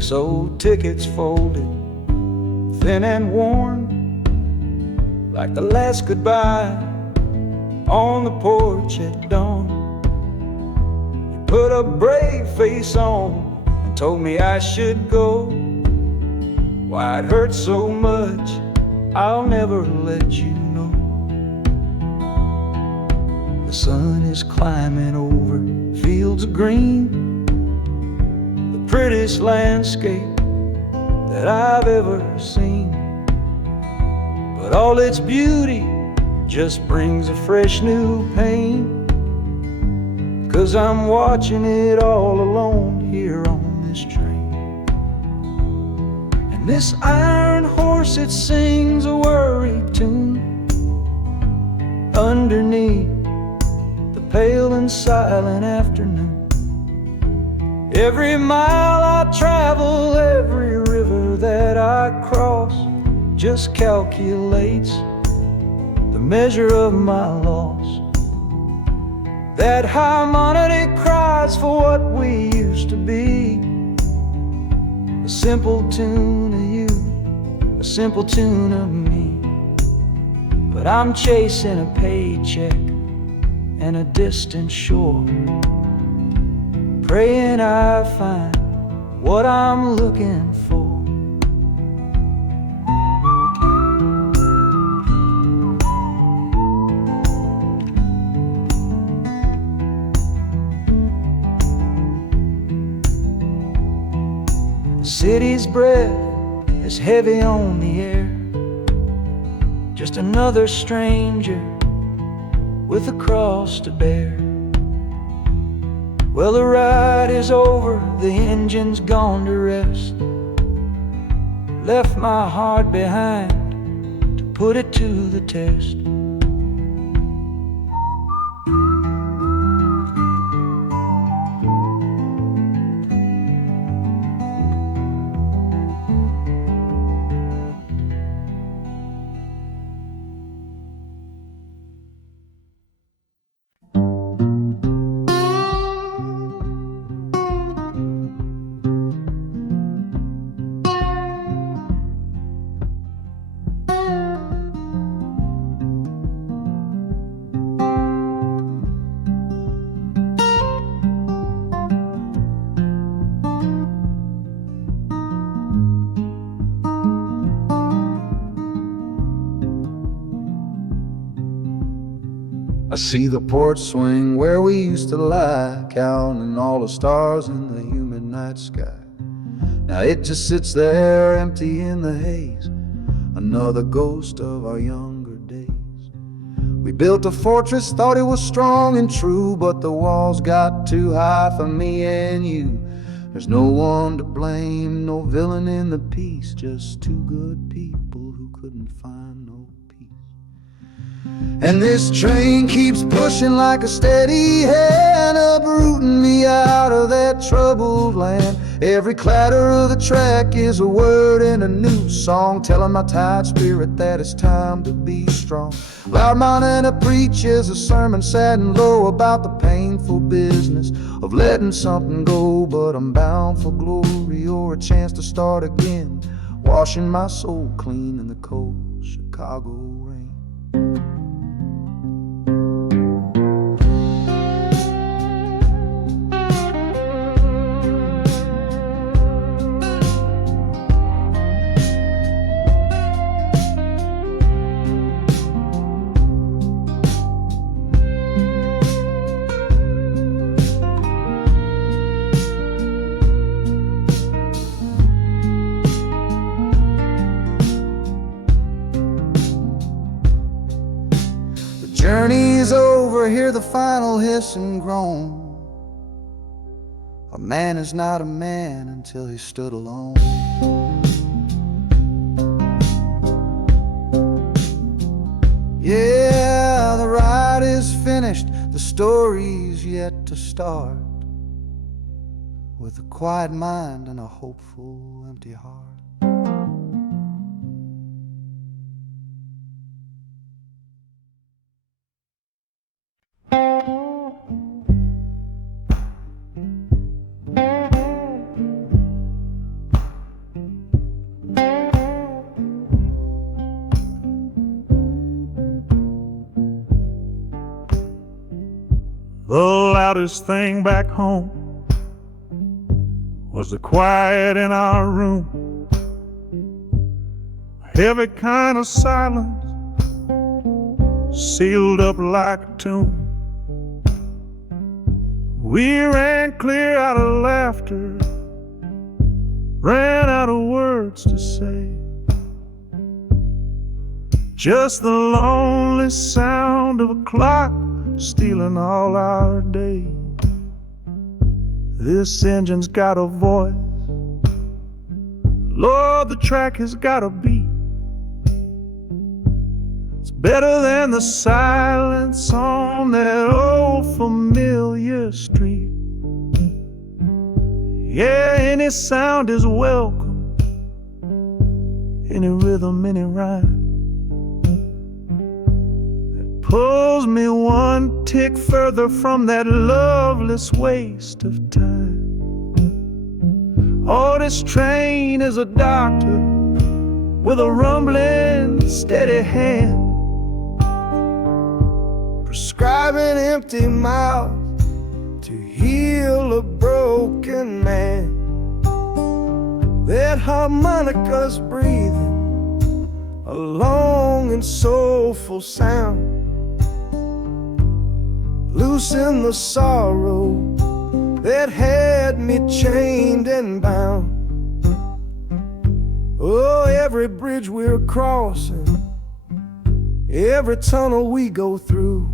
This old ticket's folded, thin and worn, like the last goodbye on the porch at dawn. You put a brave face on and told me I should go. Why it hurts so much, I'll never let you know. The sun is climbing over fields of green, the prettiest landscape that I've ever seen. But all its beauty just brings a fresh new pain, 'cause I'm watching it all alone here on this train. And this iron horse, it sings a worry tune underneath the pale and silent afternoon. Every mile I travel, every river that I cross, just calculates the measure of my loss. That harmony cries for what we used to be, a simple tune of you, a simple tune of me. But I'm chasing a paycheck and a distant shore, praying I find what I'm looking for. The city's breath is heavy on the air, just another stranger with a cross to bear. Well, the ride is over, the engine's gone to rest, left my heart behind to put it to the test. I see the porch swing where we used to lie, counting all the stars in the humid night sky. Now it just sits there empty in the haze, another ghost of our younger days. We built a fortress, thought it was strong and true, but the walls got too high for me and you. There's no one to blame, no villain in the piece, just two good people who couldn't find no peace. And this train keeps pushing like a steady hand, uprooting me out of that troubled land. Every clatter of the track is a word in a new song, telling my tired spirit that it's time to be strong. Loud Montana preaches a sermon sad and low about the painful business of letting something go, but I'm bound for glory or a chance to start again, washing my soul clean in the cold Chicago rain. Journey's over, hear the final hiss and groan. A man is not a man until he stood alone. Yeah, the ride is finished, the story's yet to start, with a quiet mind and a hopeful empty heart. The loudest thing back home was the quiet in our room, a heavy kind of silence, sealed up like a tomb. We ran clear out of laughter, ran out of words to say, just the lonely sound of a clock stealing all our day. This engine's got a voice, Lord, the track has got a beat. It's better than the silence on that old familiar street. Yeah, any sound is welcome, any rhythm, any rhyme that pulls me one tick further from that loveless waste of time. Oh, this train is a doctor with a rumbling, steady hand, prescribing empty mouths to heal a broken man. That harmonica's breathing a long and soulful sound, loosen the sorrow that had me chained and bound. Oh, every bridge we're crossing, every tunnel we go through,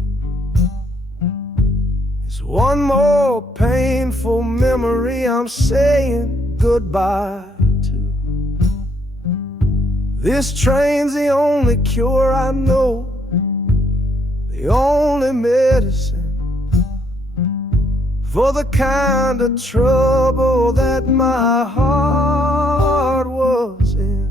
it's one more painful memory I'm saying goodbye to. This train's the only cure I know, the only medicine for the kind of trouble that my heart was in.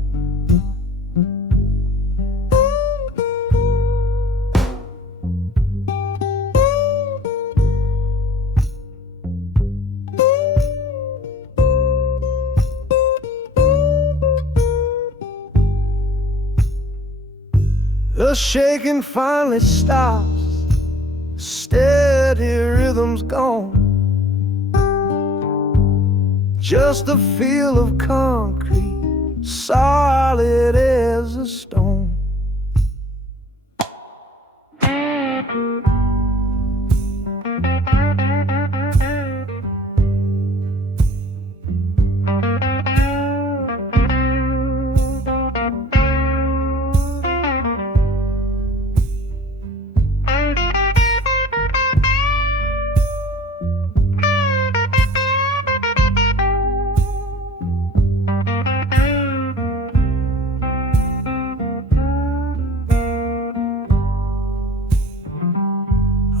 The shaking finally stops, steady rhythm's gone, just a feel of concrete, solid as a stone.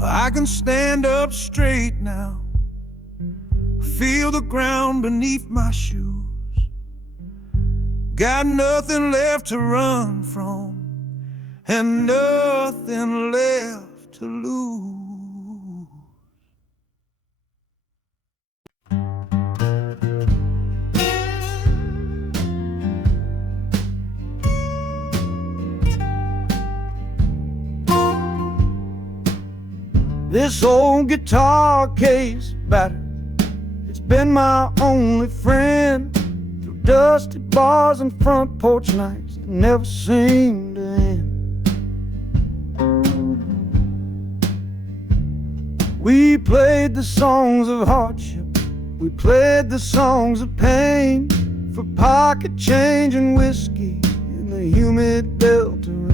I can stand up straight now, feel the ground beneath my shoes. Got nothing left to run from and nothing left to lose. This old guitar case battered, it's been my only friend through dusty bars and front porch nights that never seem to end. We played the songs of hardship, we played the songs of pain, for pocket change and whiskey in the humid Delta rain.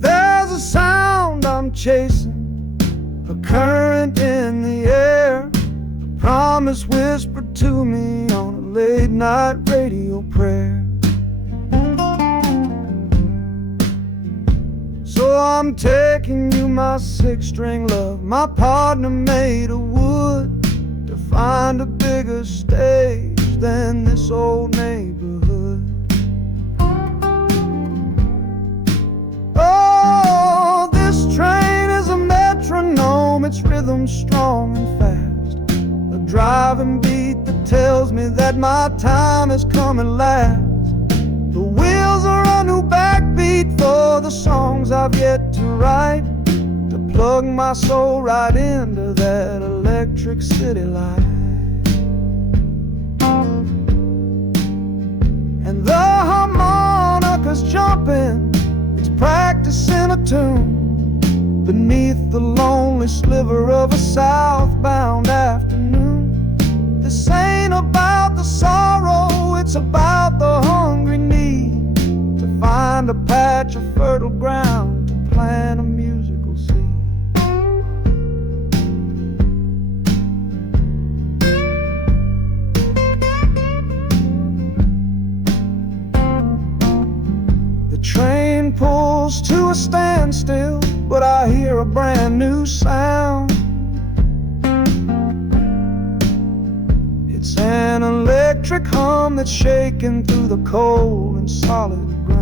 There's a sound I'm chasing, a current in the air, a promise whispered to me on a late night radio prayer. So I'm taking you, my six-string love, my partner made of wood, to find a bigger stage than this old neighborhood. Oh, this train is a metronome, its rhythm strong and fast, a driving beat that tells me that my time has come at last. The wheels are a new backbeat for of the songs I've yet to write, to plug my soul right into that electric city light. And the harmonica's jumping, it's practicing a tune beneath the lonely sliver of a southbound afternoon. This ain't about the sorrow, it's about the hungry need to find a patch of fertile ground to plant a musical seed. The train pulls to a standstill, but I hear a brand new sound. It's an electric hum that's shaking through the cold and solid ground.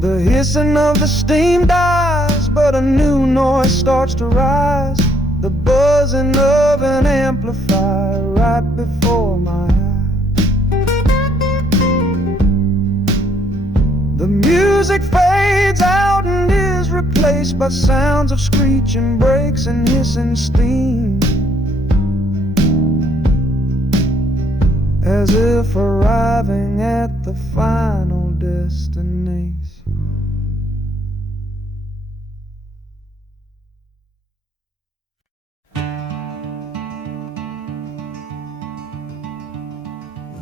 The hissing of the steam dies, but a new noise starts to rise, the buzzing of an amplifier right before my eyes. The music fades out and is replaced by sounds of screeching brakes and hissing steam, as if arriving at the final destination.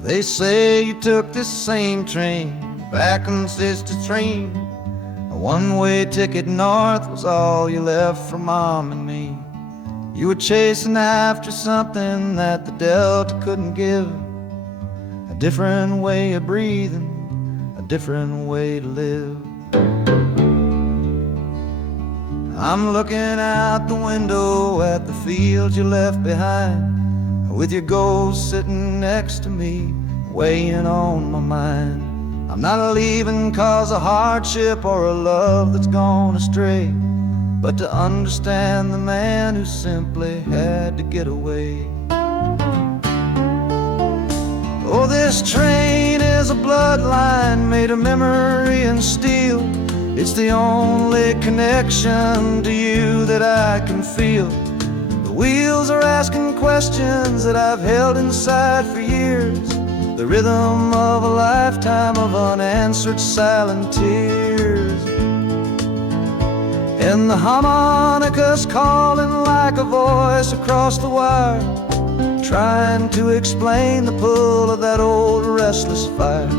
They say you took this same train back on Sister Train. A one-way ticket north was all you left for Mom and me. You were chasing after something that the Delta couldn't give, a different way of breathing, a different way to live. I'm looking out the window at the fields you left behind, with your ghost sitting next to me, weighing on my mind. I'm not leaving cause of hardship or a love that's gone astray, but to understand the man who simply had to get away. Oh, this train is a bloodline made of memory and steel. It's the only connection to you that I can feel. The wheels are asking questions that I've held inside for years, the rhythm of a lifetime of unanswered silent tears. And the harmonica's calling like a voice across the wire, trying to explain the pull of that old restless fire.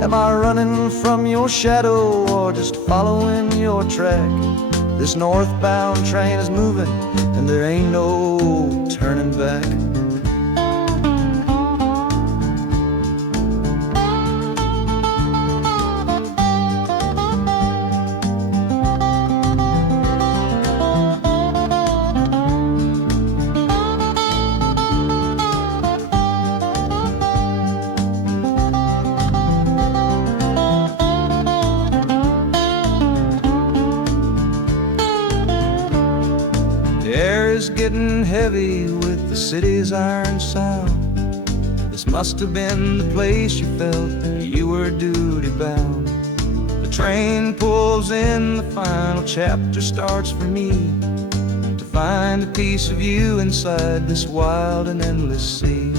Am I running from your shadow or just following your track? This northbound train is moving and there ain't no turning back. Getting heavy with the city's iron sound. This must have been the place you felt you were duty bound. The train pulls in, the final chapter starts for me, to find a piece of you inside this wild and endless sea.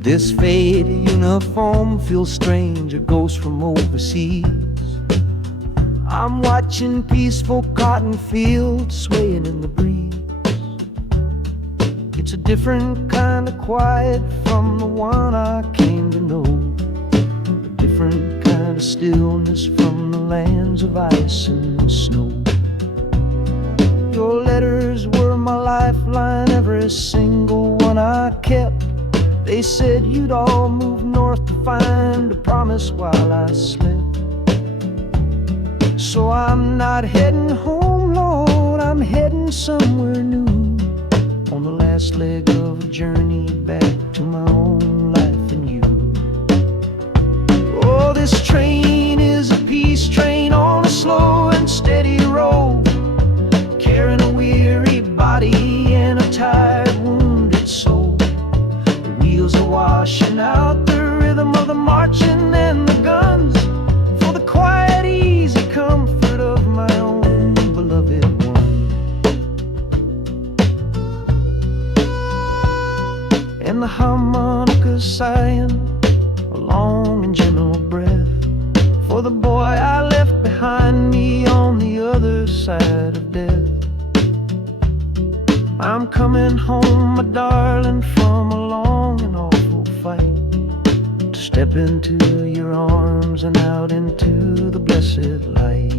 This faded uniform feels strange, a ghost from overseas. I'm watching peaceful cotton fields swaying in the breeze. It's a different kind of quiet from the one I came to know. different kind of stillness from the lands of ice and snow. Your letters were my lifeline, every single one I kept. They said you'd all move north to find a promise while I slept. So I'm not heading home, Lord, I'm heading somewhere new, on the last leg of a journey back to my own life and you. Oh, this train is a peace train on a slow and steady road, carrying a weary body and a tired, wounded soul. The wheels are washing out the rhythm of the marching and the guns, for the quiet, easy comfort of my own beloved one. And the harmonicas sighing a long and gentle breath for the boy I left behind me on the other side of death. I'm coming home, my darling, from a long and awful fight, to step into your arms and out into the blessed light.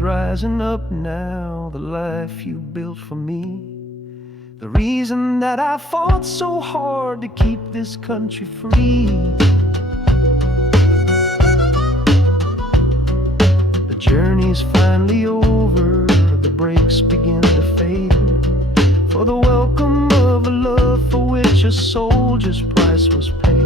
Rising up now, the life you built for me, the reason that I fought so hard to keep this country free. The journey's finally over, the brakes begin to fade, for the welcome of a love for which a soldier's price was paid.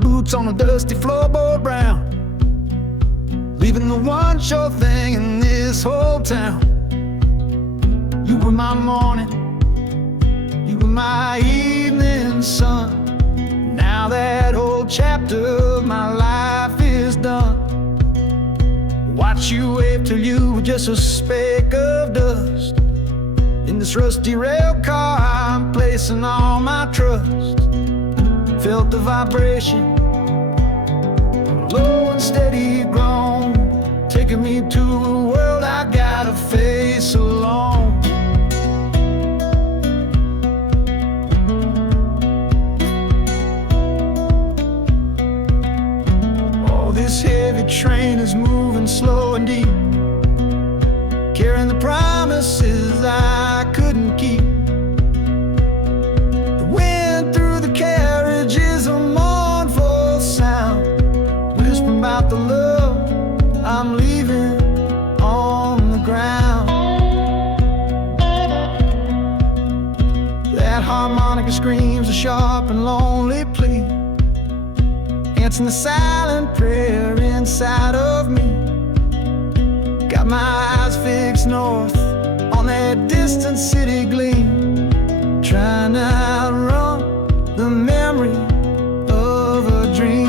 Boots on a dusty floorboard brown, leaving the one sure thing in this whole town. You were my morning, you were my evening sun. Now that whole chapter of my life is done. Watch you wave till you were just a speck of dust. In this rusty rail car I'm placing all my trust. Felt the vibration, low and steady grown, taking me to a world I gotta face alone. Oh, this heavy train is moving slow and deep, carrying the promises I couldn't keep. The wind through the carriage is a mournful sound, whispering about the love I'm leaving on the ground. That harmonica screams a sharp and lonely plea, answering the silent prayer inside of me. Got my eyes fixed north on that distant city gleam, trying to outrun the memory of a dream.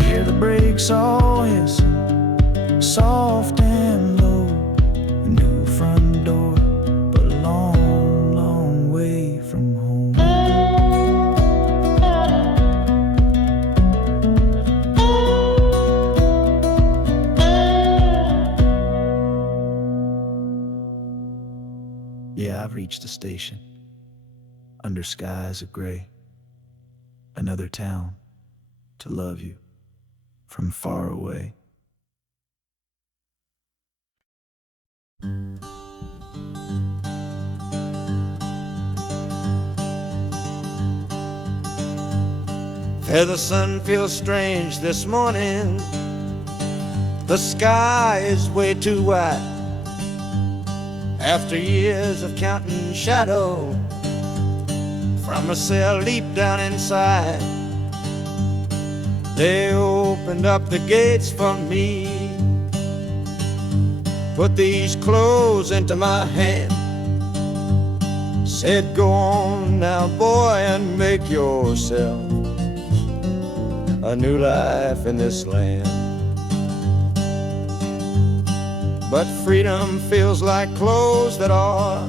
Hear the brakes all hissing, soft and low, and reached a station under skies of gray, another town to love you from far away. The sun feels strange this morning. The sky is way too wide. After years of counting shadow from a cell deep down inside, they opened up the gates for me, put these clothes into my hand, said, go on now, boy, and make yourself a new life in this land. But freedom feels like clothes that are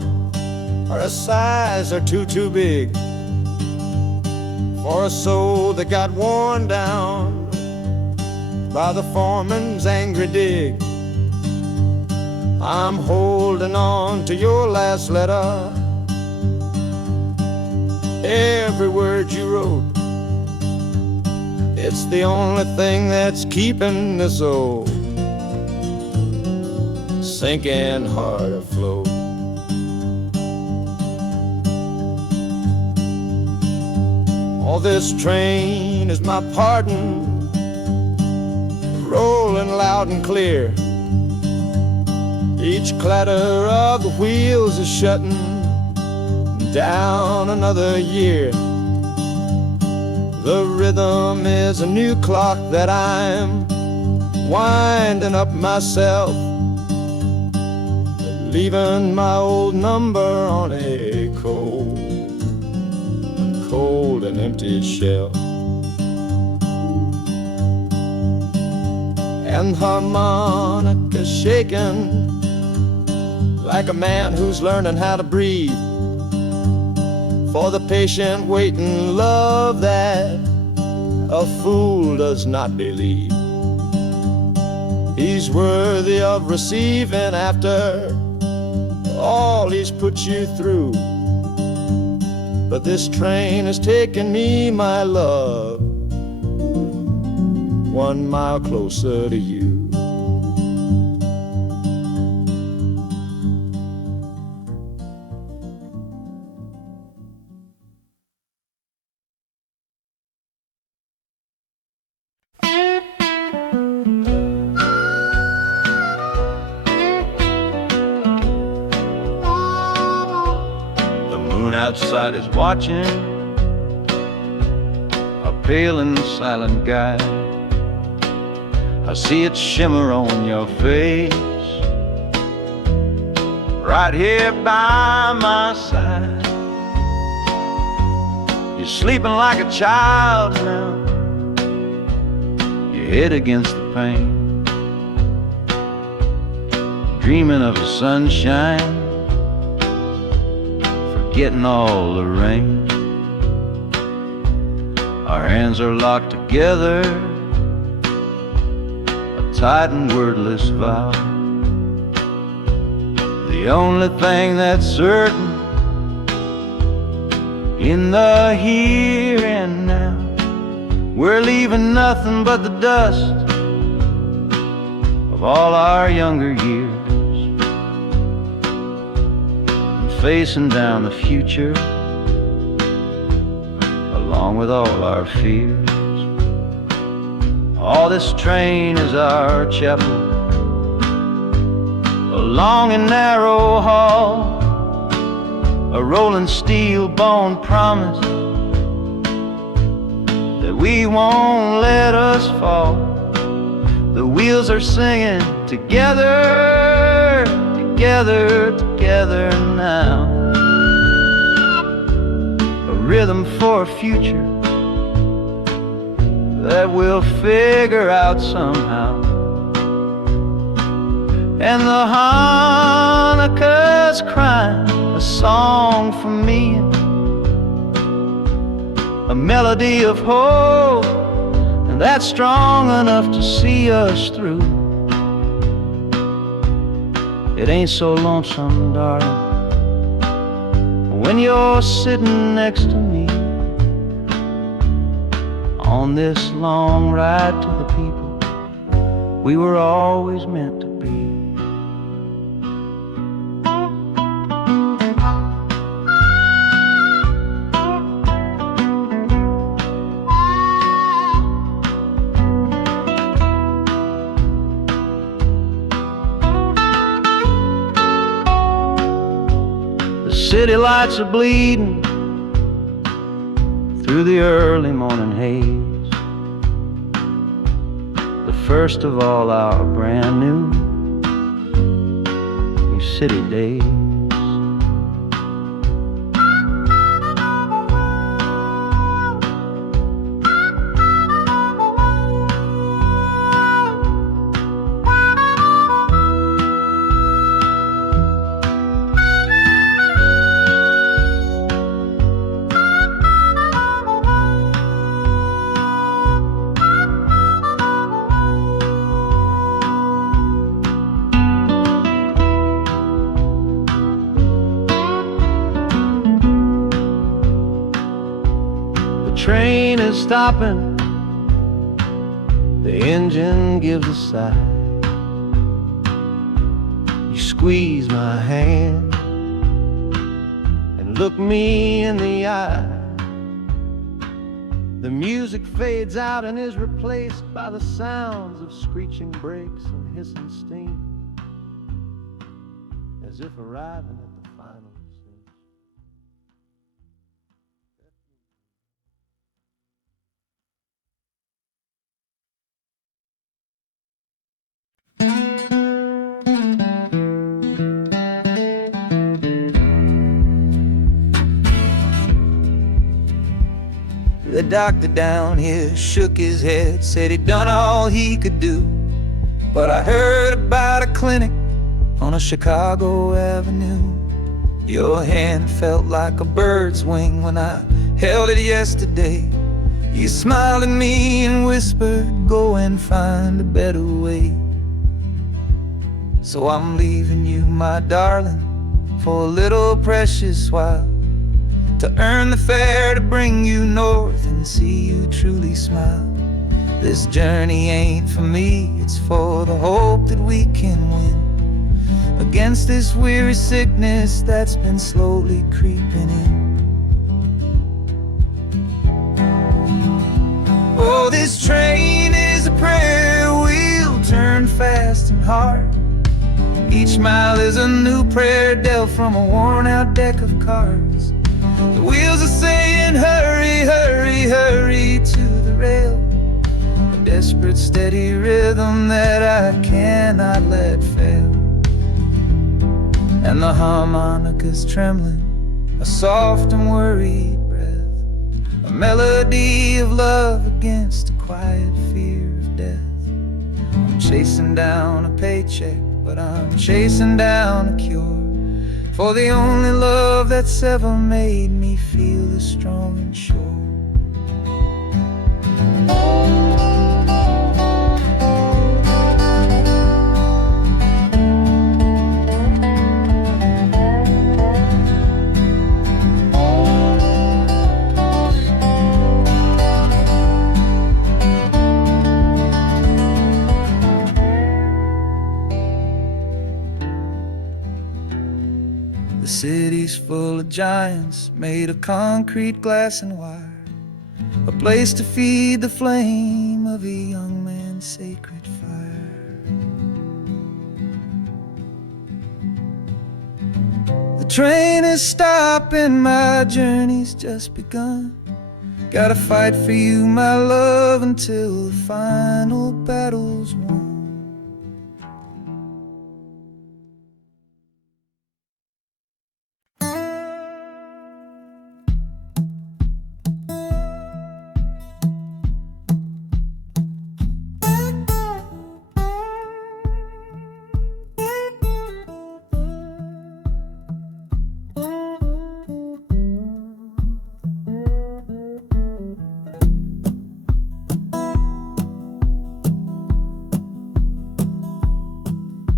a size or too big for a soul that got worn down by the foreman's angry dig. I'm holding on to your last letter, every word you wrote. It's the only thing that's keeping this old sinking heart afloat. Oh, this train is my pardon, rolling loud and clear. Each clatter of the wheels is shutting down another year. The rhythm is a new clock that I'm winding up myself, leaving my old number on a cold and empty shelf. And harmonica shaking like a man who's learning how to breathe, for the patient waiting love that a fool does not believe. He's worthy of receiving after all he's put you through. But this train has taken me, my love, 1 mile closer to you. Outside is watching, a pale and silent guy. I see it shimmer on your face, right here by my side. You're sleeping like a child now, your head against the pane, dreaming of the sunshine, getting all the rain. Our hands are locked together, a tight and wordless vow. The only thing that's certain in the here and now, we're leaving nothing but the dust of all our younger years, facing down the future along with all our fears. Oh, this train is our chapel, a long and narrow hall, a rolling steel bone promise that we won't let us fall. The wheels are singing together, together, together now. A rhythm for a future that we'll figure out somehow. And the Hanukkah's crying a song for me, a melody of hope, and that's strong enough to see us through. It ain't so lonesome, darling, when you're sitting next to me on this long ride to the people we were always meant to be. The city lights are bleeding through the early morning haze, the first of all our brand new city days. Train is stopping, the engine gives a sigh. You squeeze my hand and look me in the eye. The music fades out and is replaced by the sounds of screeching brakes and hissing steam, as if arriving at the final stage. The doctor down here shook his head, said he'd done all he could do. But I heard about a clinic on a Chicago avenue. Your hand felt like a bird's wing when I held it yesterday. You smiled at me and whispered, go and find a better way. So I'm leaving you, my darling, for a little precious while, to earn the fare to bring you north and see you truly smile. This journey ain't for me, it's for the hope that we can win against this weary sickness that's been slowly creeping in. Oh, this train is a prayer wheel turned fast and hard. Each mile is a new prayer dealt from a worn-out deck of cards. The wheels are saying, hurry, hurry, hurry to the rail. A desperate, steady rhythm that I cannot let fail. And the harmonica's trembling, a soft and worried breath, a melody of love against a quiet fear of death. I'm chasing down a paycheck, but I'm chasing down a cure for the only love that's ever made me feel this strong and sure. The city's full of giants made of concrete, glass, and wire, a place to feed the flame of a young man's sacred fire. The train is stopping, my journey's just begun. Gotta fight for you, my love, until the final battle's won.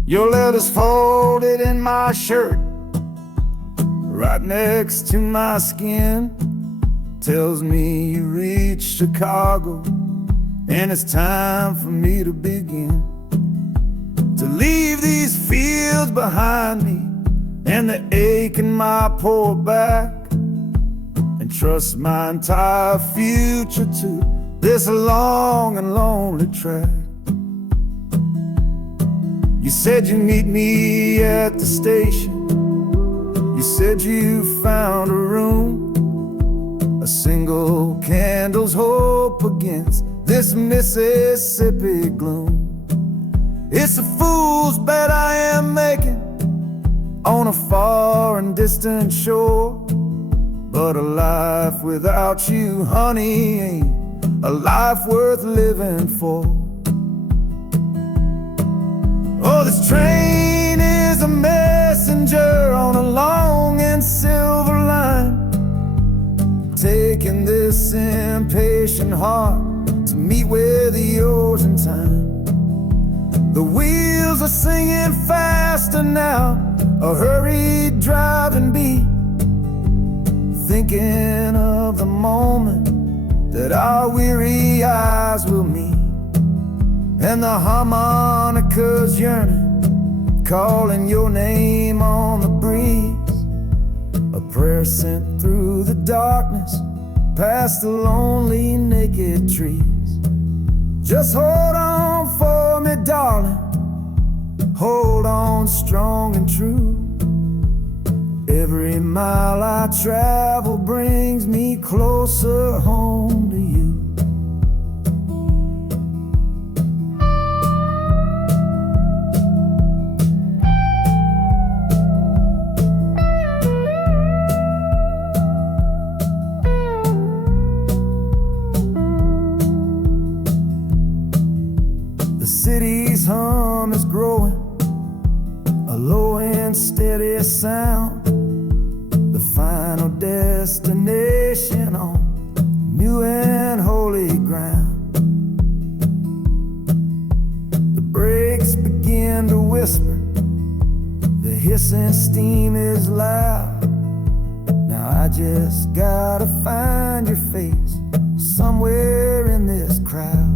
Your letters folded in my shirt, right next to my skin tells me you reached Chicago, and it's time for me to begin to leave these fields behind me and the ache in my poor back, and trust my entire future to this long and lonely track. You said you'd meet me at the station. You said you found a room, a single candle's hope against this Mississippi gloom. It's a fool's bet I am making on a far and distant shore, but a life without you, honey, ain't a life worth living for. Oh, this train is a messenger on a long and silver line, taking this impatient heart to meet with yours in time. The wheels are singing faster now, a hurried driving beat, thinking of the moment that our weary eyes will meet, and the harmonica's yearning, calling your name on the breeze, a prayer sent through the darkness, past the lonely naked trees. Just hold on for me, darling, hold on strong and true. Every mile I travel brings me closer home to you. The city's hum is growing, a low and steady sound, the final destination on new and holy ground. The brakes begin to whisper, the hissing steam is loud. Now I just gotta find your face somewhere in this crowd.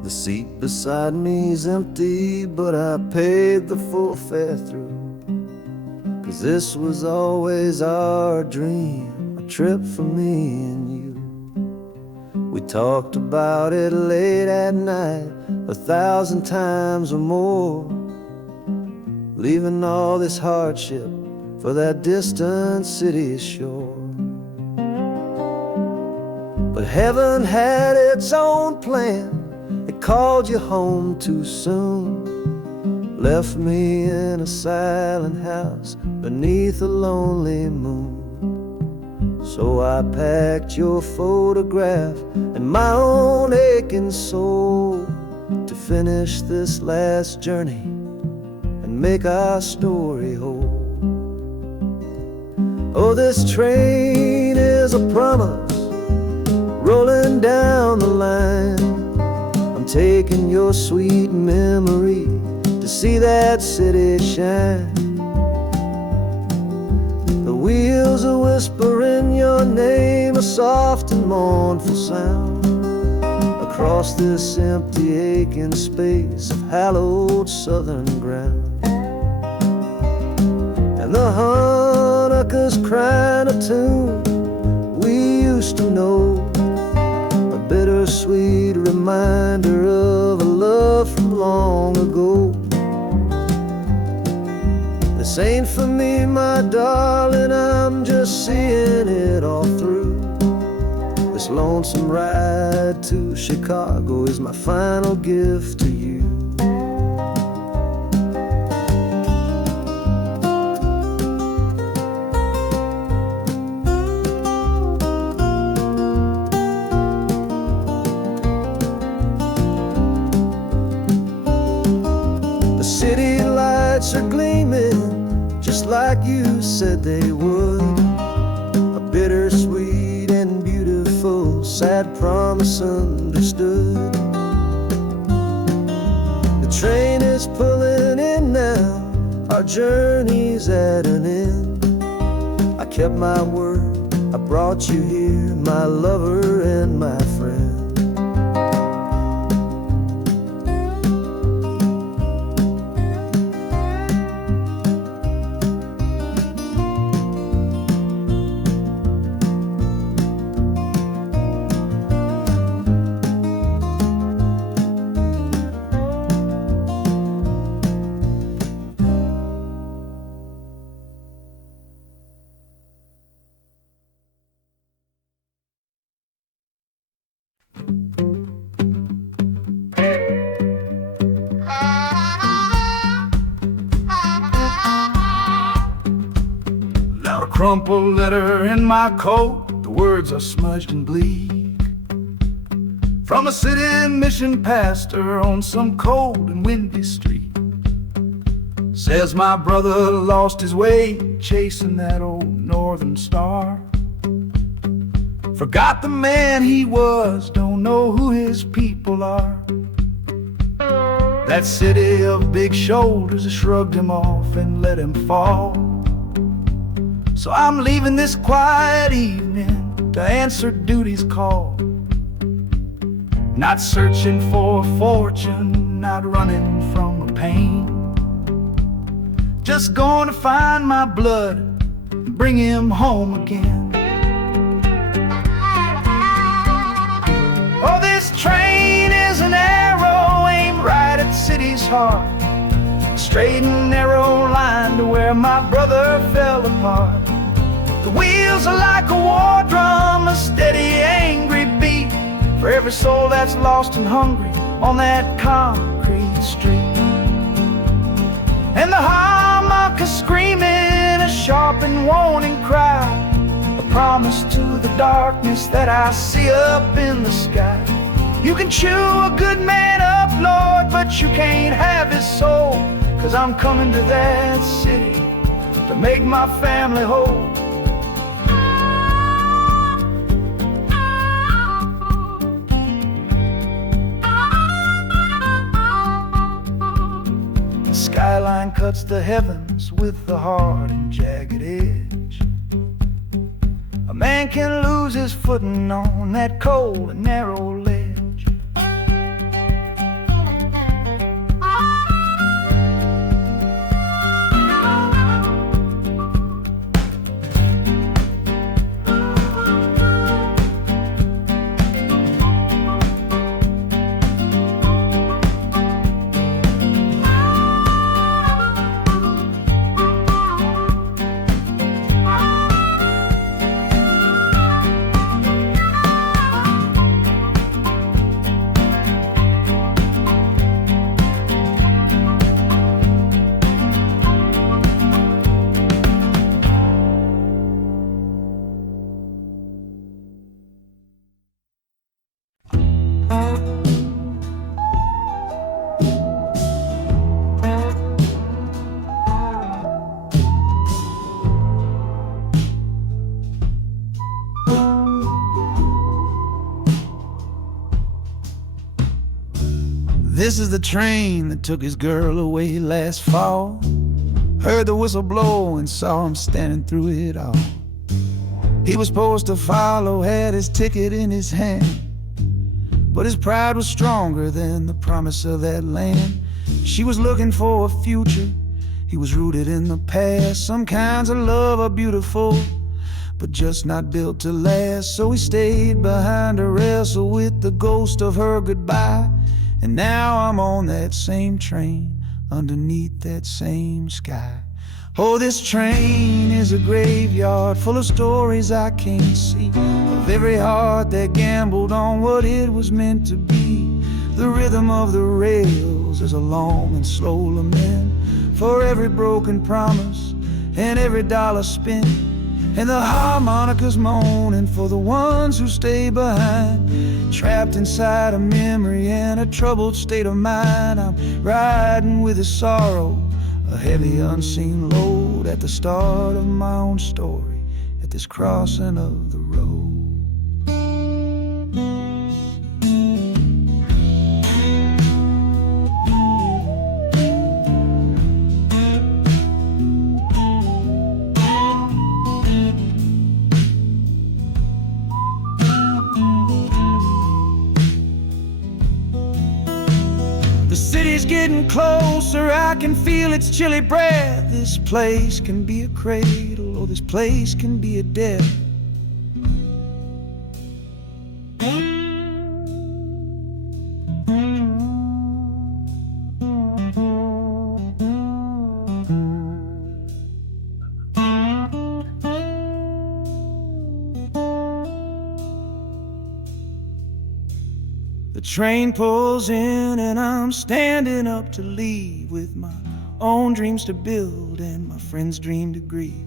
The seat beside me's empty, but I paid the full fare through, 'cause this was always our dream, a trip for me and you. We talked about it late at night, 1,000 times or more, leaving all this hardship for that distant city's shore. But heaven had its own plan. It called you home too soon, left me in a silent house beneath a lonely moon. So I packed your photograph and my own aching soul to finish this last journey and make our story whole. Oh, this train is a promise rolling down the line, taking your sweet memory to see that city shine. The wheels are whispering your name, a soft and mournful sound, across this empty aching space of hallowed southern ground. And the harmonicas crying a tune we used to know, bittersweet reminder of a love from long ago. This ain't for me, my darling, I'm just seeing it all through. This lonesome ride to Chicago is my final gift to you. lights are gleaming just like you said they would. A bittersweet and beautiful sad promise understood. The train is pulling in now, our journey's at an end. I kept my word, I brought you here, my lover and my friend. Now a crumpled letter in my coat, the words are smudged and bleak, from a city mission pastor on some cold and windy street. Says my brother lost his way chasing that old northern star. Forgot the man he was, don't know who his people are. That city of big shoulders has shrugged him off and let him fall. So I'm leaving this quiet evening to answer duty's call. Not searching for a fortune, not running from a pain. Just going to find my blood and bring him home again. Oh, this train is an arrow aimed right at the city's heart. A straight and narrow line to where my brother fell apart. The wheels are like a war drum, a steady, angry beat for every soul that's lost and hungry on that concrete street. And the harmonica screaming a sharp and warning cry, a promise to the darkness that I see up in the sky. You can chew a good man up, Lord, but you can't have his soul, 'cause I'm coming to that city to make my family whole. The skyline cuts the heavens with the hard and jagged edge. A man can lose his footing on that cold and narrow ledge. This is the train that took his girl away last fall. Heard the whistle blow and saw him standing through it all. He was supposed to follow, had his ticket in his hand, but his pride was stronger than the promise of that land. She was looking for a future, he was rooted in the past. Some kinds of love are beautiful, but just not built to last. So he stayed behind to wrestle with the ghost of her goodbye. And now I'm on that same train, underneath that same sky. Oh, this train is a graveyard full of stories I can't see, of every heart that gambled on what it was meant to be. The rhythm of the rails is a long and slow lament for every broken promise and every dollar spent. And the harmonica's moaning for the ones who stay behind, trapped inside a memory and a troubled state of mind. I'm riding with the sorrow a heavy unseen load at the start of my own story, at this crossing of the road. The city's getting closer, I can feel its chilly breath. This place can be a cradle, or this place can be a death. The train pulls in and I'm standing up to leave, with my own dreams to build and my friends' dream to grieve.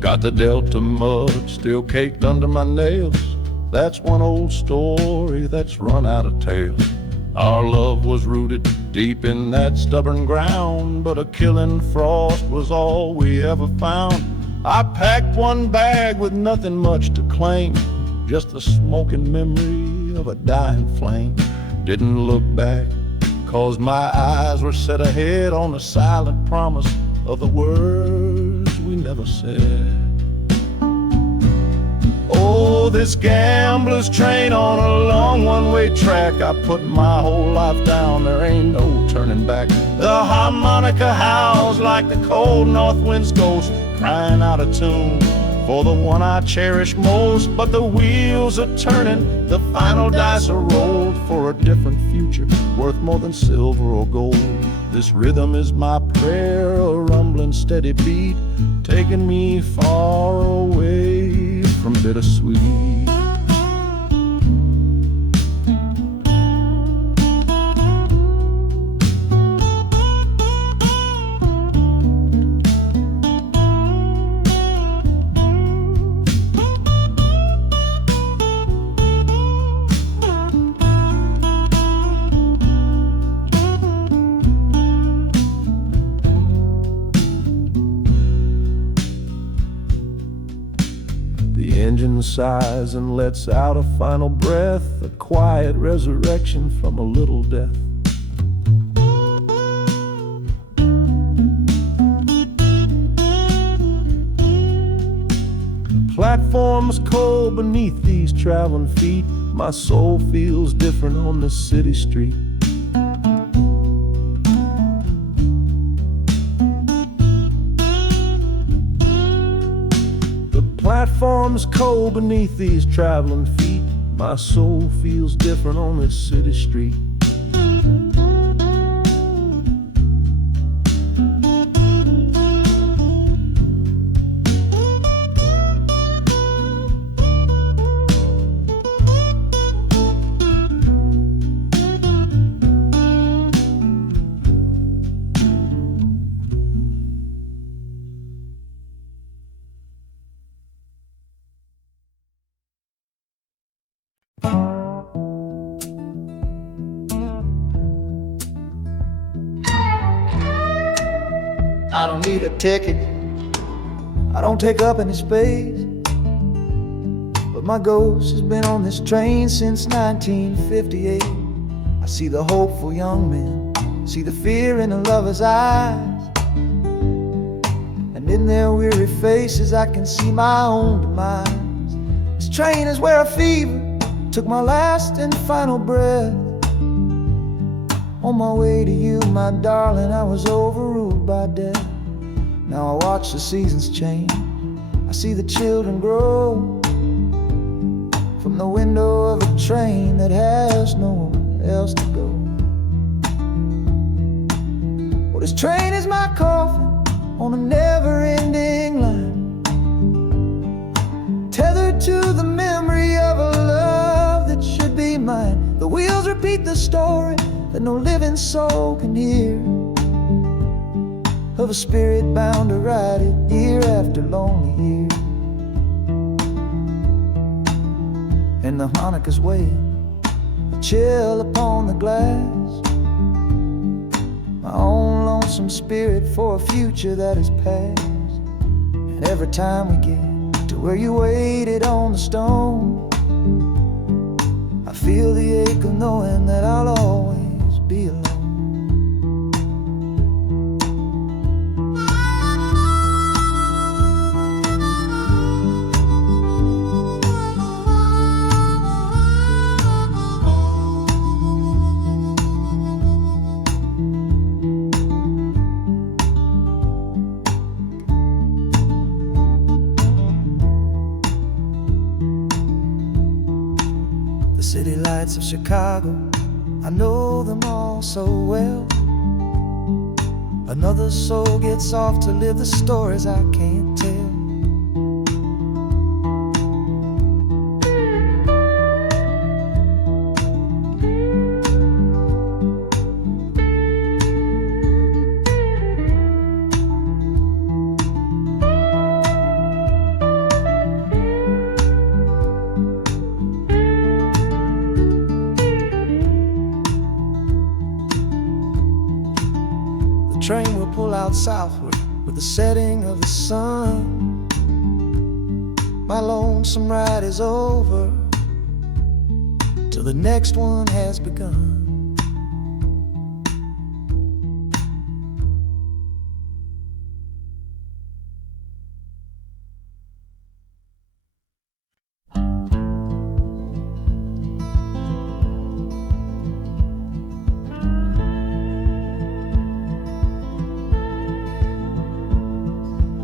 Got the Delta mud still caked under my nails. That's one old story that's run out of tales. Our love was rooted deep in that stubborn ground, but a killing frost was all we ever found. I packed one bag with nothing much to claim, just the smoking memory of a dying flame. Didn't look back, 'cause my eyes were set ahead on the silent promise of the words we never said. Oh, this gambler's train on a long one-way track. I put my whole life down, there ain't no turning back. The harmonica howls like the cold north wind's ghost, crying out a tune for the one I cherish most. But the wheels are turning, the final dice are rolled for a different future, worth more than silver or gold. This rhythm is my prayer, a rumbling steady beat, taking me far away from bittersweet. The engine sighs and lets out a final breath, a quiet resurrection from a little death. The platform's cold beneath these traveling feet. My soul feels different on this city street. Platform's cold beneath these traveling feet. My soul feels different on this city street. I don't need a ticket, I don't take up any space, but my ghost has been on this train since 1958. I see the hopeful young men, see the fear in the lover's eyes, and in their weary faces I can see my own demise. This train is where a fever took my last and final breath. On my way to you, my darling, I was overruled by death. Now I watch the seasons change, I see the children grow, from the window of a train that has nowhere else to go. Well, this train is my coffin on a never-ending line, tethered to the memory of a love that should be mine. The wheels repeat the story that no living soul can hear, of a spirit bound to ride it year after lonely year. And the harmonicas wail, a chill upon the glass, my own lonesome spirit for a future that is past. And every time we get to where you waited on the stone, I feel the ache of knowing that I'll always be alone. The city lights of Chicago, I know them all so well. Another soul gets off to live the stories I can't tell. The train will pull out southward with the setting of the sun. My lonesome ride is over till the next one has begun.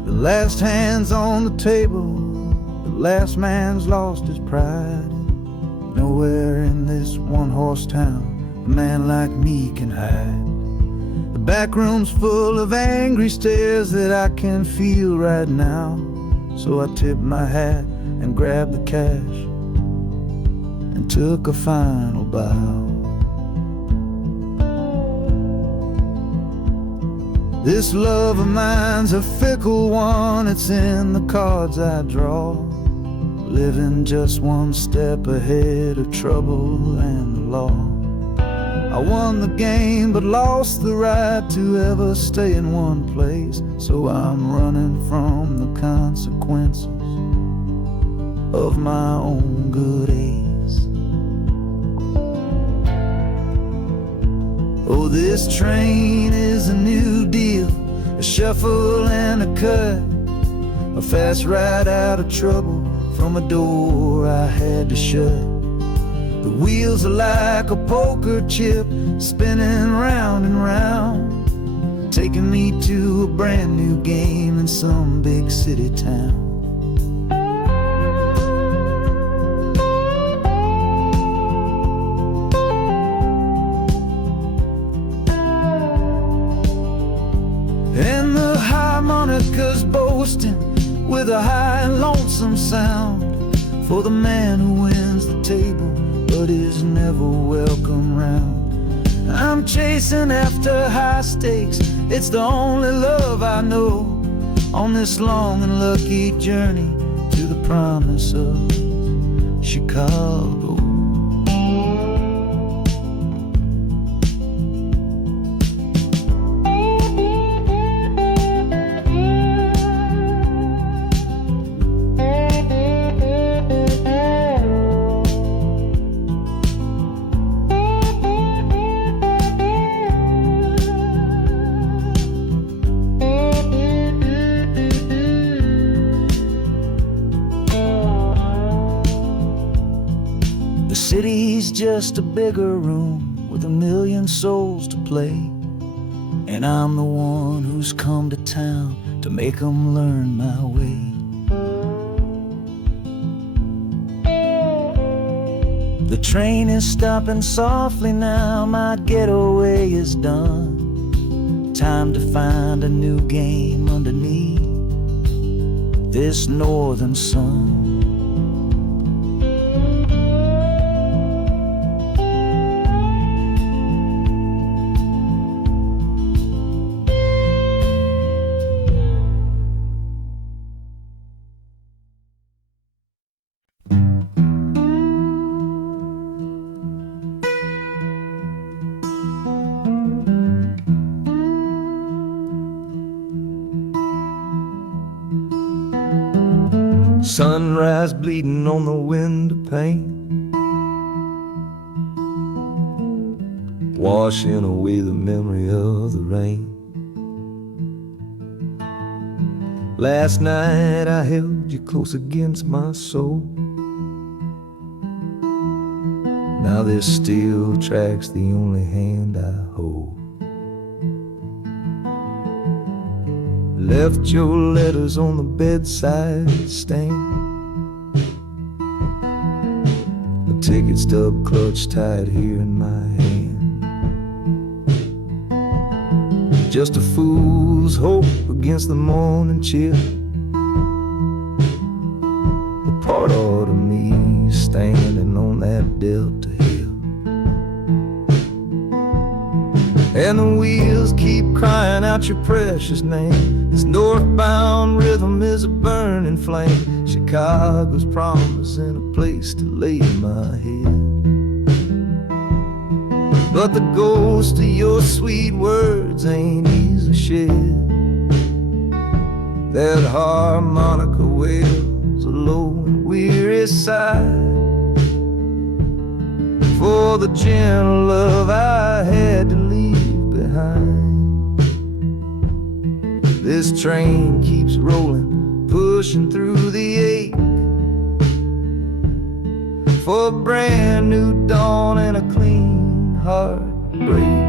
The last hand's on the table, the last man's lost his pride. Nowhere in this one-horse town a man like me can hide. The back room's full of angry stares that I can feel right now. So I tipped my hat and grabbed the cash and took a final bow. This love of mine's a fickle one, it's in the cards I draw. Living just one step ahead of trouble and the law. I won the game but lost the right to ever stay in one place. So I'm running from the consequences of my own good ace. Oh, this train is a new deal, a shuffle and a cut, a fast ride out of trouble from a door I had to shut. The wheels are like a poker chip, spinning round and round, taking me to a brand new game in some big city town. And the harmonica's boasting with a high and lonesome sound for the man who wins the table but is never welcome round. I'm chasing after high stakes, it's the only love I know on this long and lucky journey to the promise of Chicago. The city's just a bigger room with a million souls to play, and I'm the one who's come to town to make 'em learn my way. The train is stopping softly now, my getaway is done. Time to find a new game underneath this northern sun. Sunrise bleeding on the window pane, washing away the memory of the rain. Last night I held you close against my soul. Now this steel track's the only hand I hold. Left your letters on the bedside stand, the ticket stub clutched tight here in my hand. Just a fool's hope against the morning chill, a part of me standing on that Delta hill. And the wheels keep crying out your precious name. This northbound rhythm is a burning flame. Chicago's promising a place to lay my head. But the ghost of your sweet words ain't easily shed. That harmonica wails a low and weary sigh for the gentle love I had to leave behind. This train keeps rolling, pushing through the ache, for a brand new dawn and a clean heartbreak.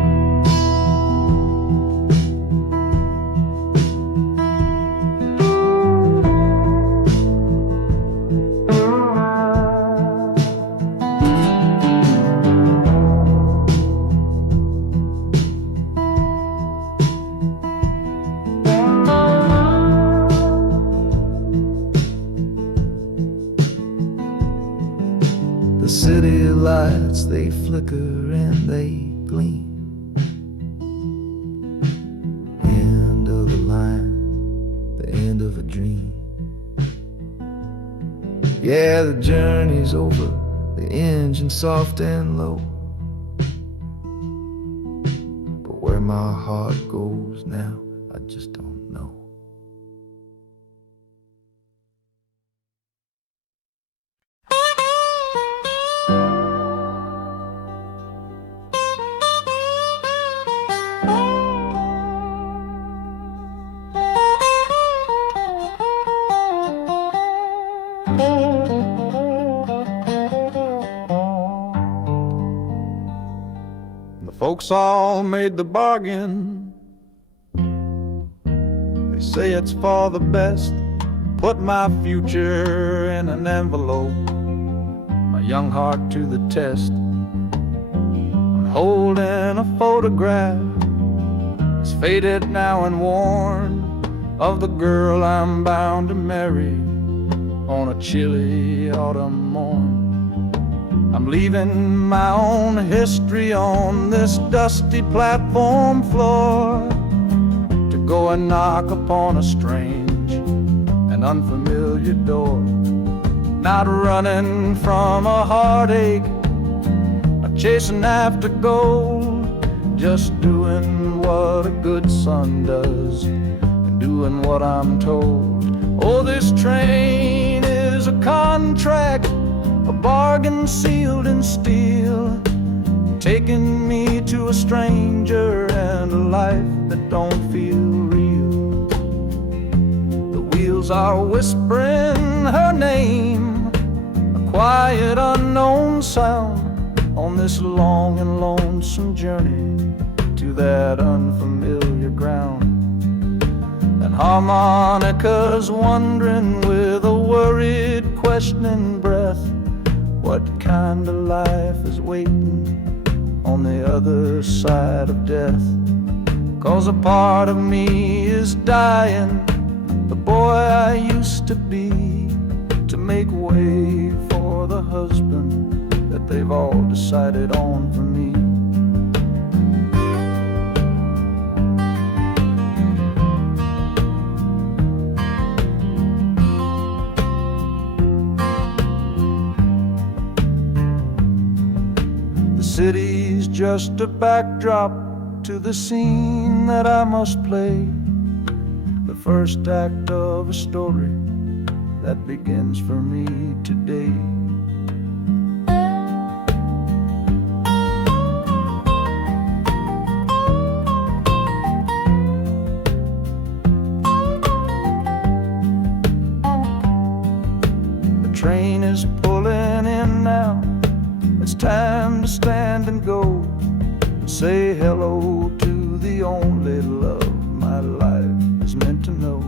The city lights, they flicker and they gleam. End of the line, the end of a dream. Yeah, the journey's over, the engine soft and low. But where my heart goes now, I just don't know. The folks all made the bargain. They say it's for the best. Put my future in an envelope, my young heart to the test. I'm holding a photograph, it's faded now and worn, of the girl I'm bound to marry on a chilly autumn morn. I'm leaving my own history on this dusty platform floor to go and knock upon a strange and unfamiliar door. Not running from a heartache, not chasing after gold, just doing what a good son does and doing what I'm told. Oh, this train is a contract, a bargain sealed in steel, taking me to a stranger and a life that don't feel real. The wheels are whispering her name, a quiet unknown sound, on this long and lonesome journey to that unfamiliar ground. And harmonicas wondering with a worried, questioning breath, what kind of life is waiting on the other side of death? 'Cause a part of me is dying, the boy I used to be, to make way for the husband that they've all decided on for me. The city's just a backdrop to the scene that I must play, the first act of a story that begins for me today. The train is pulling in now, it's time to stand and go, and say hello to the only love my life is meant to know.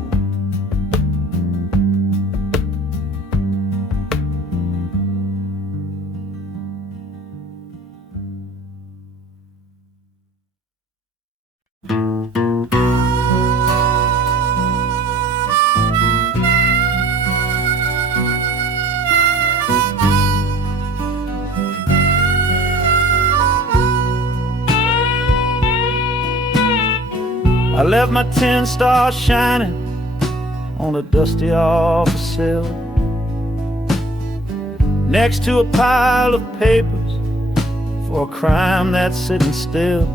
I left my 10 stars shining on a dusty office sill, next to a pile of papers for a crime that's sitting still.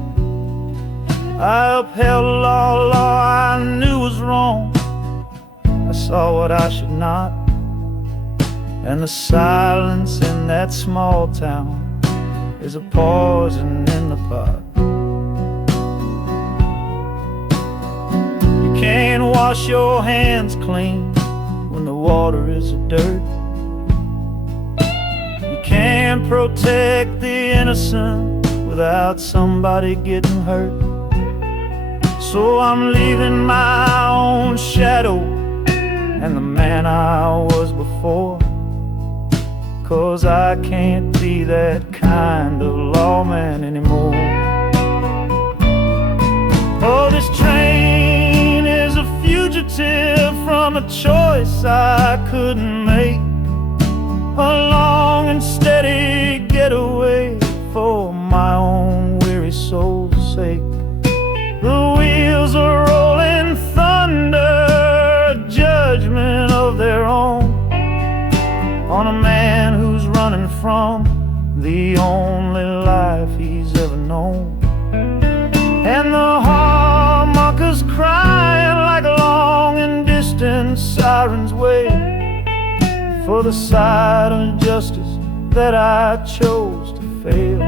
I upheld a law I knew was wrong. I saw what I should not, and the silence in that small town is a poison in the pot. Can't wash your hands clean when the water is of dirt. You can't protect the innocent without somebody getting hurt. So I'm leaving my own shadow and the man I was before, 'cause I can't be that kind of lawman anymore. Oh, this train is a fugitive from a choice I couldn't make, a long and steady getaway for my own weary soul's sake. The wheels are rolling thunder, a judgment of their own, on a man who's running from the only life he's ever known. And the harmonicas crying like long and distant sirens wait for the side of justice that I chose to fail.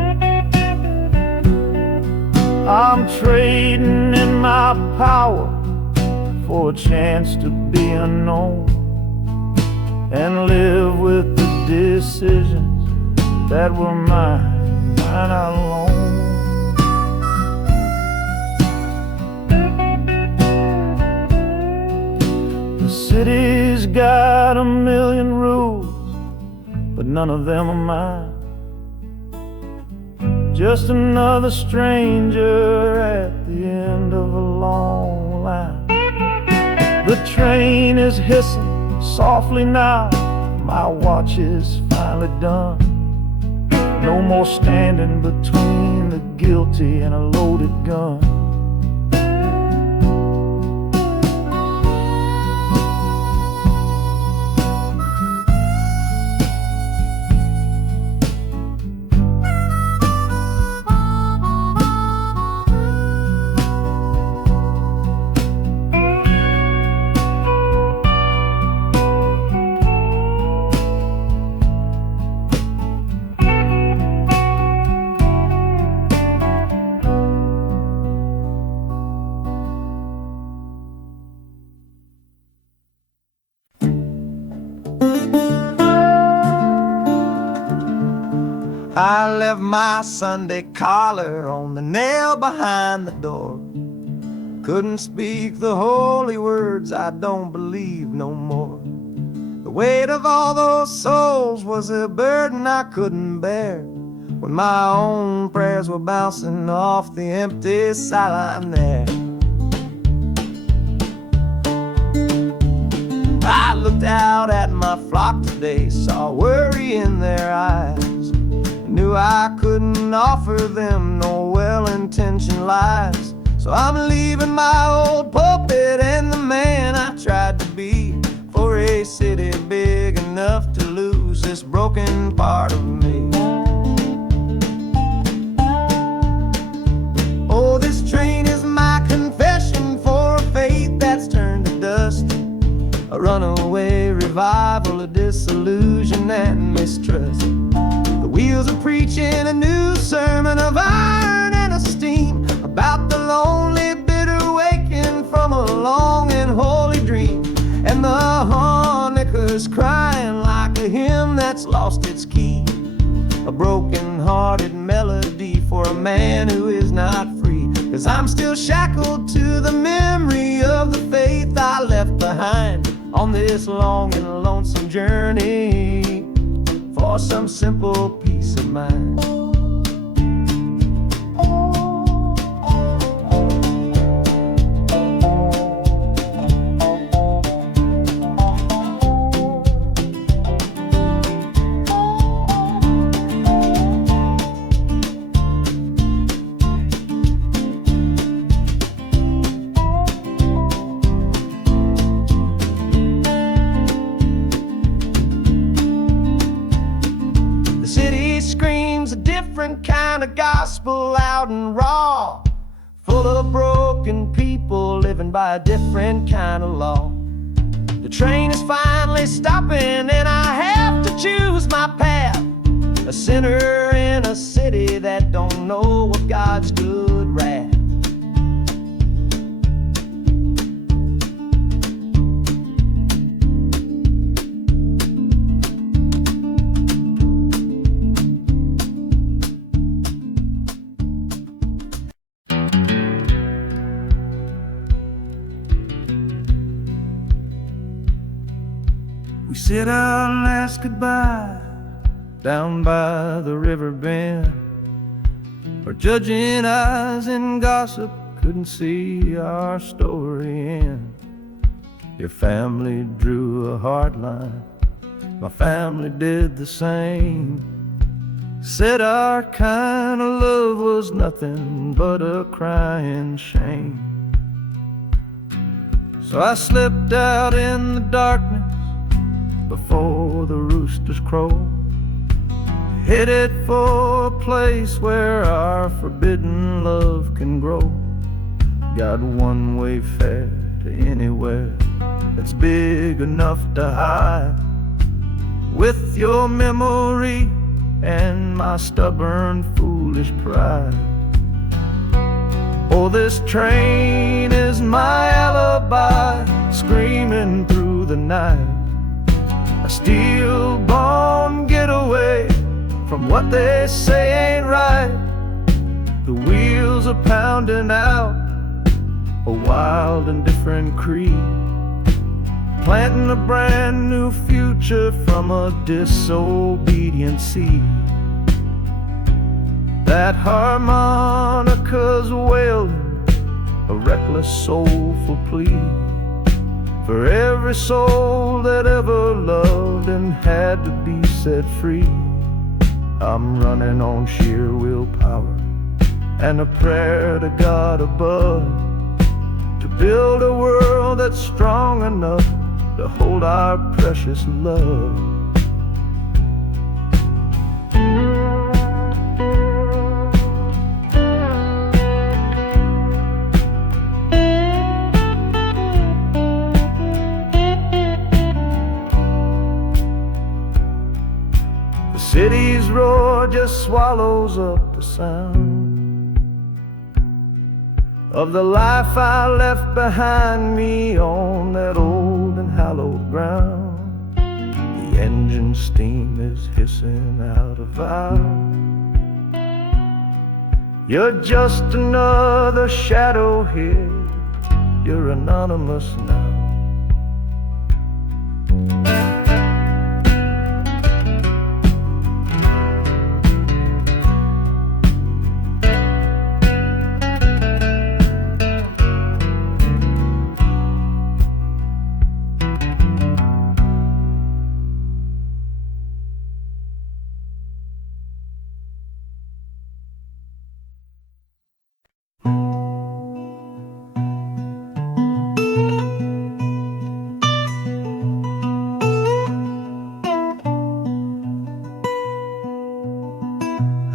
I'm trading in my power for a chance to be unknown and live with the decisions that were mine alone. The city's got a million rules, but none of them are mine. Just another stranger at the end of a long line. The train is hissing softly now, my watch is finally done. No more standing between the guilty and a loaded gun. I left my Sunday collar on the nail behind the door. Couldn't speak the holy words, I don't believe no more. The weight of all those souls was a burden I couldn't bear, when my own prayers were bouncing off the empty sideline there. I looked out at my flock today, saw worry in their eyes, knew I couldn't offer them no well-intentioned lies. So I'm leaving my old pulpit and the man I tried to be, for a city big enough to lose this broken part of me. Oh, this train is my confession for a faith that's turned to dust, a runaway revival of disillusion and mistrust. The wheels are preaching a new sermon of iron and of steam, about the lonely, bitter waking from a long and holy dream. And the harmonicas crying like a hymn that's lost its key, a broken-hearted melody for a man who is not free. 'Cause I'm still shackled to the memory of the faith I left behind on this long and lonesome journey for some simple peace of mind. Kind of gospel, loud and raw, full of broken people living by a different kind of law. The train is finally stopping and I have to choose my path, a sinner in a city that don't know of God's good wrath. We said our last goodbye down by the river bend, where judging eyes and gossip couldn't see our story end. Your family drew a hard line, my family did the same. Said our kind of love was nothing but a crying shame. So I slipped out in the darkness before the roosters crow, headed for a place where our forbidden love can grow. Got one-way fare to anywhere that's big enough to hide, with your memory and my stubborn, foolish pride. Oh, this train is my alibi, screaming through the night, a steel-born getaway from what they say ain't right. The wheels are pounding out a wild and different creed, planting a brand new future from a disobedient seed. That harmonica's wailing a reckless, soulful plea for every soul that ever loved and had to be set free. I'm running on sheer willpower and a prayer to God above, to build a world that's strong enough to hold our precious love. The city's roar just swallows up the sound of the life I left behind me on that old and hallowed ground. The engine steam is hissing out of valve. You're just another shadow here. You're anonymous now.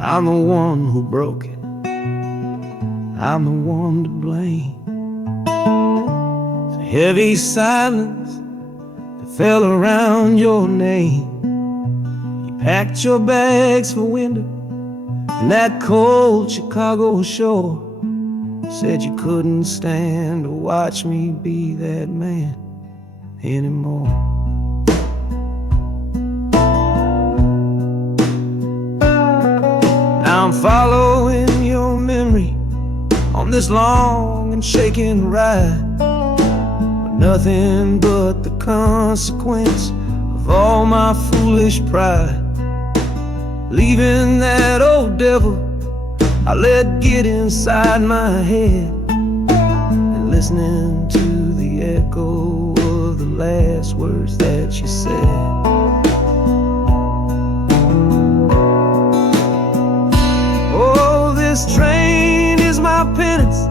I'm the one who broke it. I'm the one to blame. The heavy silence that fell around your name. You packed your bags for winter in that cold Chicago shore. Said you couldn't stand to watch me be that man anymore. I'm following your memory on this long and shaking ride, with nothing but the consequence of all my foolish pride. Leaving that old devil I let get inside my head, and listening to the echo of the last words that you said. This train is my penance,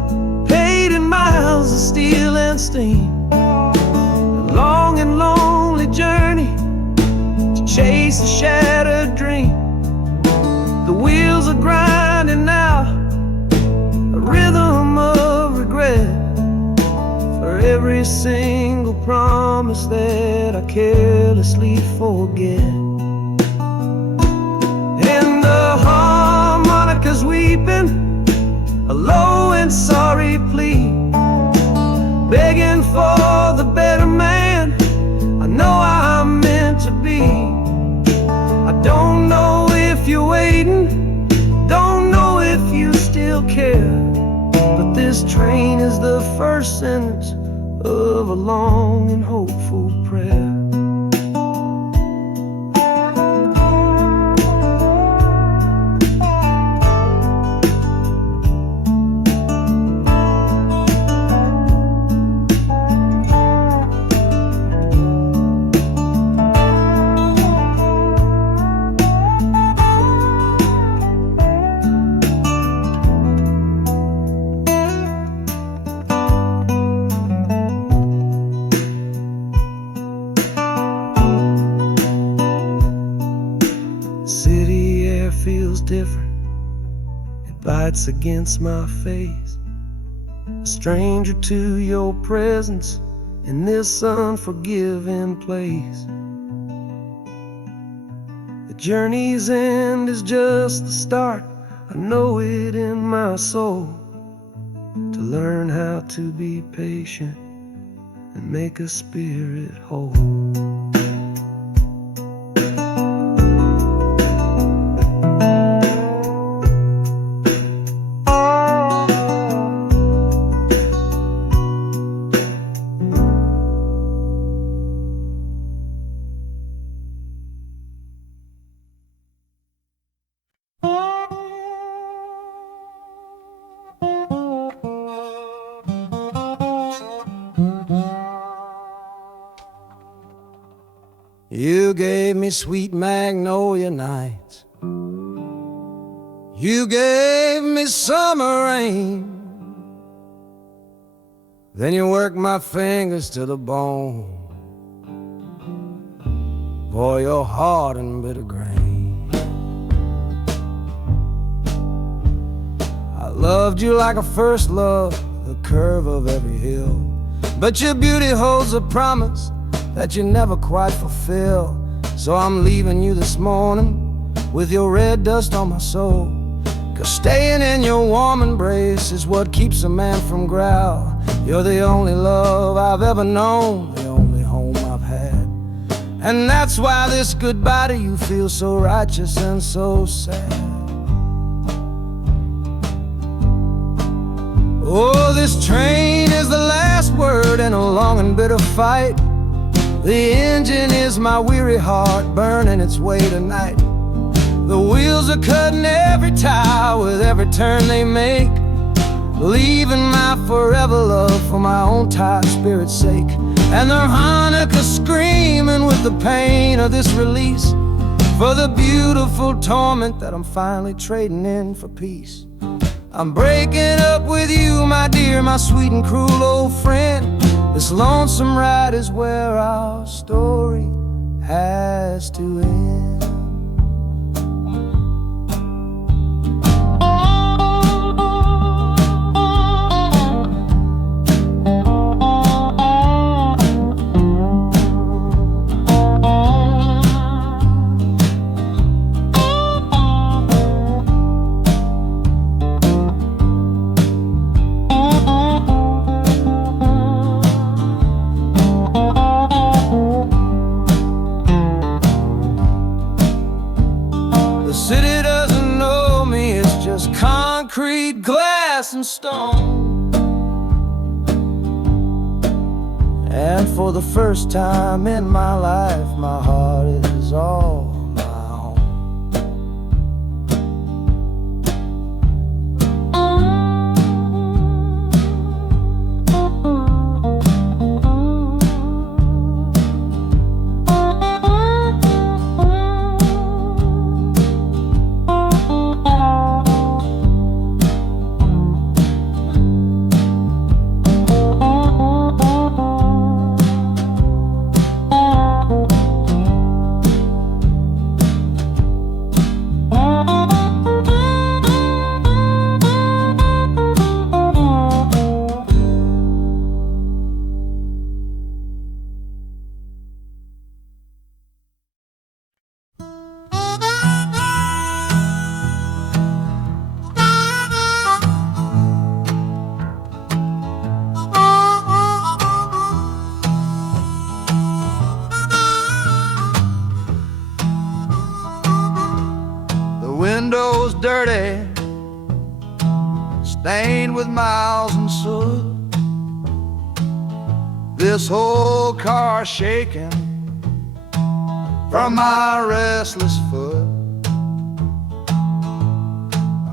paid in miles of steel and steam. A long and lonely journey to chase a shattered dream. The wheels are grinding now, a rhythm of regret, for every single promise that I carelessly forget. And the harmonica's weeping a low and sorry plea, begging for the better man I know I'm meant to be. I don't know if you're waiting, don't know if you still care, but this train is the first sentence of a long and hopeful prayer. City air feels different, it bites against my face. A stranger to your presence in this unforgiving place. The journey's end is just the start, I know it in my soul. To learn how to be patient and make a spirit whole. You gave me sweet magnolia nights, you gave me summer rain, then you worked my fingers to the bone. Boy, you're hard and bitter grain. I loved you like a first love, the curve of every hill, but your beauty holds a promise that you never quite fulfill. So I'm leaving you this morning with your red dust on my soul, 'cause staying in your warm embrace is what keeps a man from growl. You're the only love I've ever known, the only home I've had, And that's why this goodbye to you feels so righteous and so sad. Oh, this train is the last word in a long and bitter fight. The engine is my weary heart burning its way tonight. The wheels are cutting every tire with every turn they make, leaving my forever love for my own tired spirit's sake. And the harmonica screaming with the pain of this release, for the beautiful torment that I'm finally trading in for peace. I'm breaking up with you, my dear, my sweet and cruel old friend. This lonesome ride is where our story has to end. Concrete, glass, and stone. And for the first time in my life, my heart is all my own. Windows dirty, stained with miles and soot. This whole car shaking from my restless foot.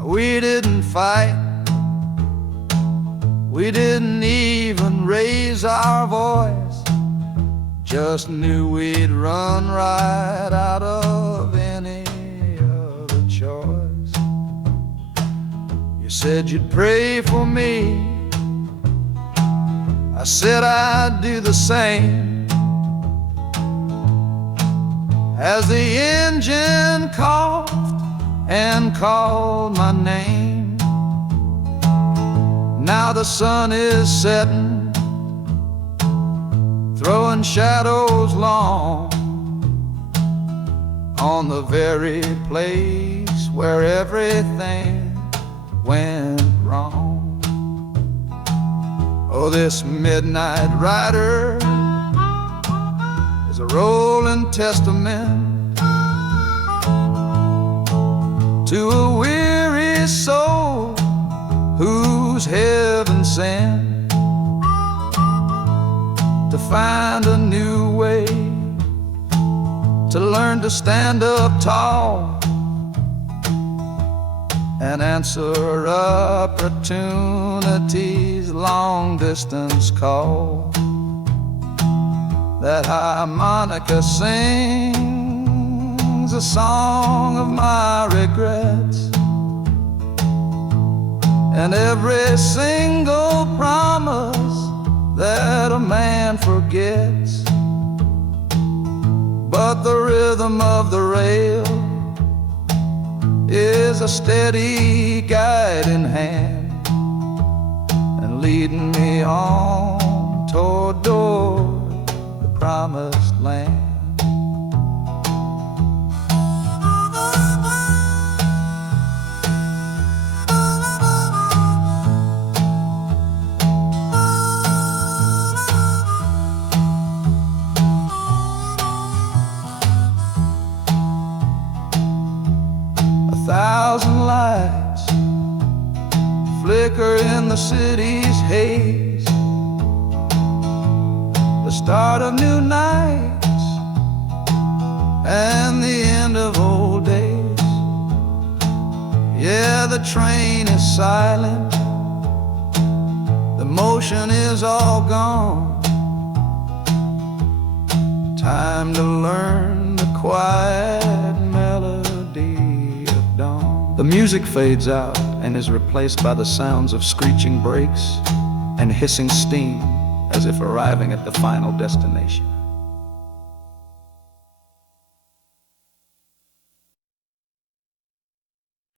We didn't fight, we didn't even raise our voice, just knew we'd run right out of any choice. You said you'd pray for me, I said I'd do the same. As the engine coughed and called my name, now the sun is setting, throwing shadows long on the very place where everything went wrong. Oh, this midnight rider is a rolling testament to a weary soul whose heaven sent to find a new way, to learn to stand up tall and answer opportunity's long-distance call. That harmonica sings a song of my regrets, and every single promise that a man forgets. But the rhythm of the rail is a steady guiding hand, and leading me on toward the promised land. thousand lights flicker in the city's haze, the start of new nights and the end of old days. Yeah, the train is silent, the motion is all gone. Time to learn the quiet melody of dawn. The music fades out and is replaced by the sounds of screeching brakes and hissing steam, as if arriving at the final destination.